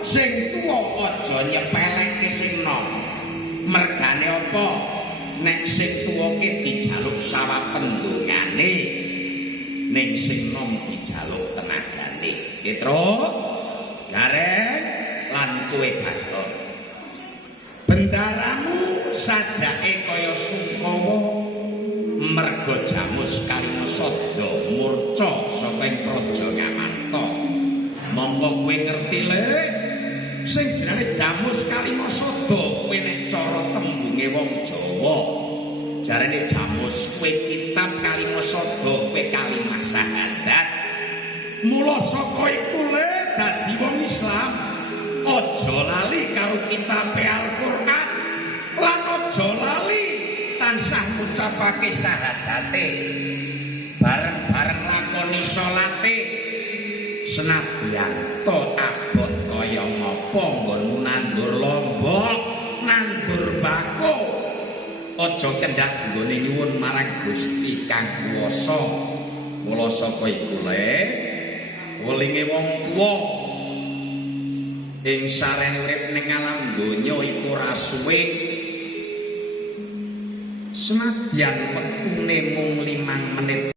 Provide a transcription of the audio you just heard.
sing tuwa aja nyepelekke sing nom. Mergane apa? Nek sing tuwa ki dijaluk sawah pendungane, ning sing nom dijaluk tenagane. Terus gareng lan kowe Bathara. Bendaramu sajake kaya Sungkawa merga Jamus Kalimasada murca saka ing Praja Ngamanta. Monggo kowe ngerti le sing jenenge Jamus Kalimasada kowe nek cara tembunge wong Jawa jarane Jamus kowe kitab Kalimasada kowe kalimah syahadat. Mula saka iku le dadi wong Islam aja lali karo kitabe Al-Qur'an lan aja lali tansah ngucapake syahadate bareng-bareng lakoni salate senadyan to abot kaya ngapa nggonmu nandur lombok nandur bako aja kendhat nggone nyuwun marang Gusti kang kuwasa. Mula saka iku le welinge wong tuwa ing sareng urip ning alam donya iku ora suwe senadyan wektune mung 5 menit.